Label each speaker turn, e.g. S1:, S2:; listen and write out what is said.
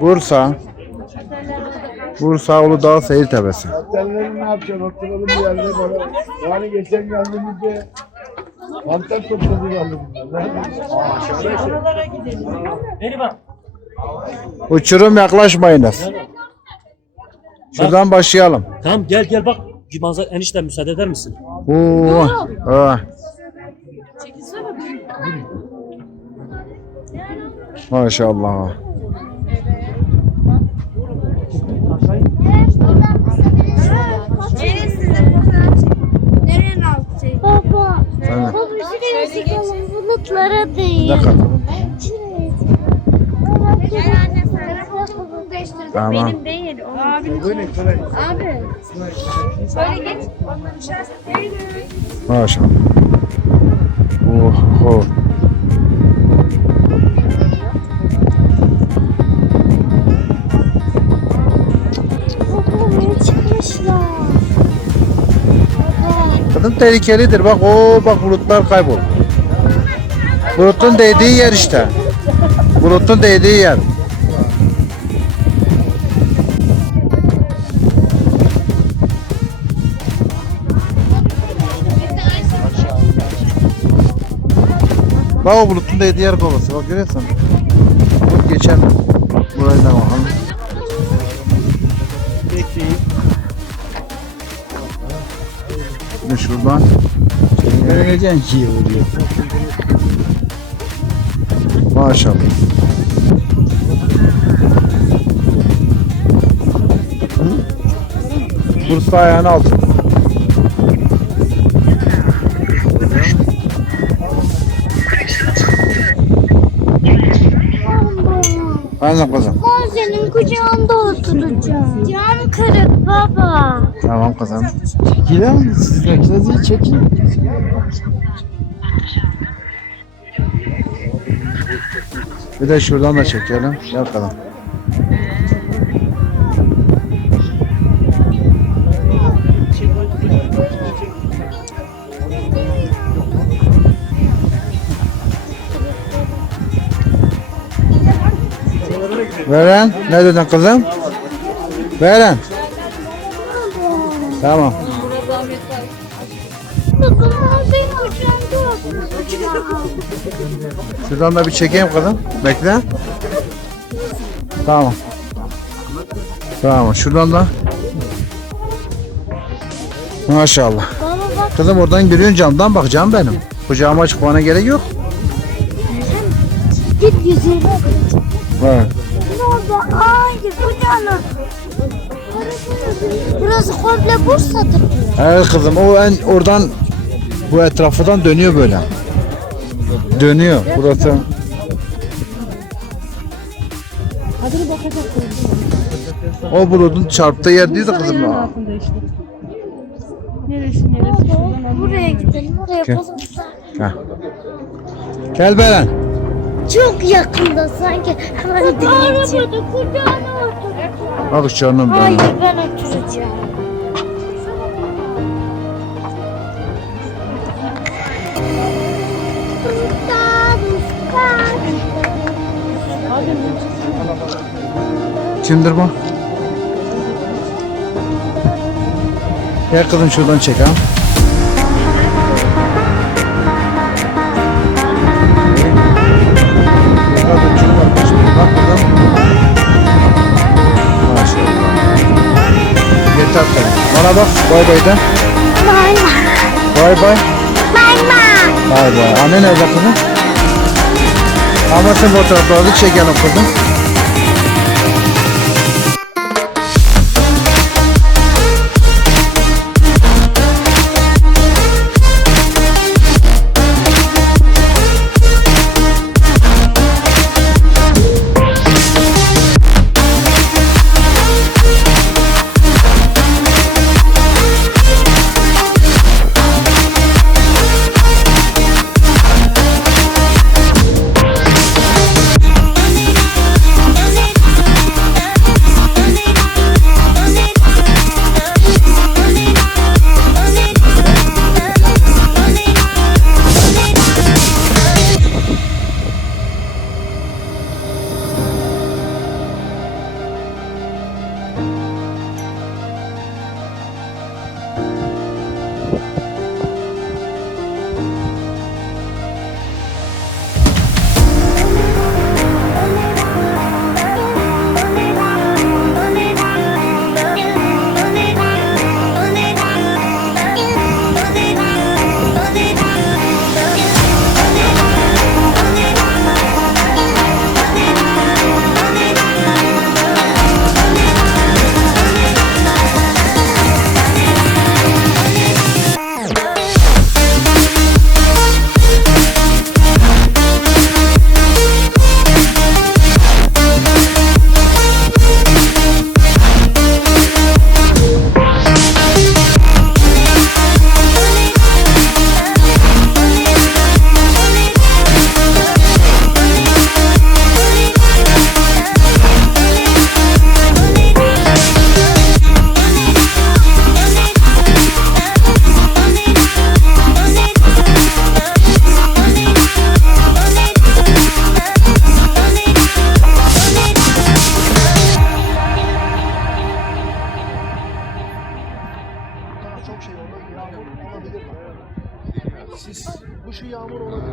S1: Bursa. Bursa Uludağ Seyir Tepesi.
S2: Otelleri ne yapacaksın? Oturalım bir yerde bana. Yani geçen geldiğimizde mantar topladık aldım.
S1: Uçurum yaklaşmayınız. Şuradan başlayalım.
S3: Tamam gel gel bak. Bir manzara enişte müsaade eder misin?
S1: Oo. Ah. Maşallah. Tamam.
S4: Baba şuraya çıkalım. Bulutlara
S1: Ne
S4: değil.
S1: katalım?
S4: Şuraya çıkalım.
S1: Tamam.
S4: Benim değil. Abi. Abi. Şöyle geç.
S1: Maşallah. Oho. Kadın tehlikelidir. Bak o bak bulutlar kaybol. Bulutun değdiği yer işte. Bulutun değdiği yer. Bak o bulutun değdiği yer kovası. Bak görüyorsun. Bulut geçer. Burayı da bakalım. Şimdi şuradan
S2: Vereceksin ki oluyor.
S1: Maşallah. Bursa ayağını aldı. Aynen kızım.
S4: Ben senin kucağında oturacağım. Cam kırık baba.
S1: Tamam kızım.
S2: Çekilen siz beklediği çekin.
S1: Bir de şuradan da çekelim. Gel Veren, ne dedin kızım? Veren. Tamam. Şuradan da bir çekeyim kızım. Bekle. Tamam. Tamam. Şuradan da. Maşallah. Kızım oradan görüyorsun camdan bak cam benim. Kucağıma çıkmana gerek yok.
S4: git yüzüne.
S1: Evet.
S4: Baba hayır kucağına. Burası komple Bursa'dır.
S1: Evet kızım o en oradan bu etrafından dönüyor böyle. Dönüyor burası. O bulutun çarptığı yer değil de kızım.
S4: Buraya gidelim. Oraya
S1: Gel. Heh. Gel Beren.
S4: Çok yakında sanki. Hemen diyeceğim. Arabada kucağına otur.
S1: Bak canım benim.
S4: Hayır ben oturacağım.
S1: Bu? Gel kızım şuradan çek ha. Bana bak. Bay bay de.
S4: Bay
S1: Bay bay.
S4: bay.
S1: Bay bay. Anne nerede kızım? Sen fotoğraflarını çekelim kızım. Vamos lá.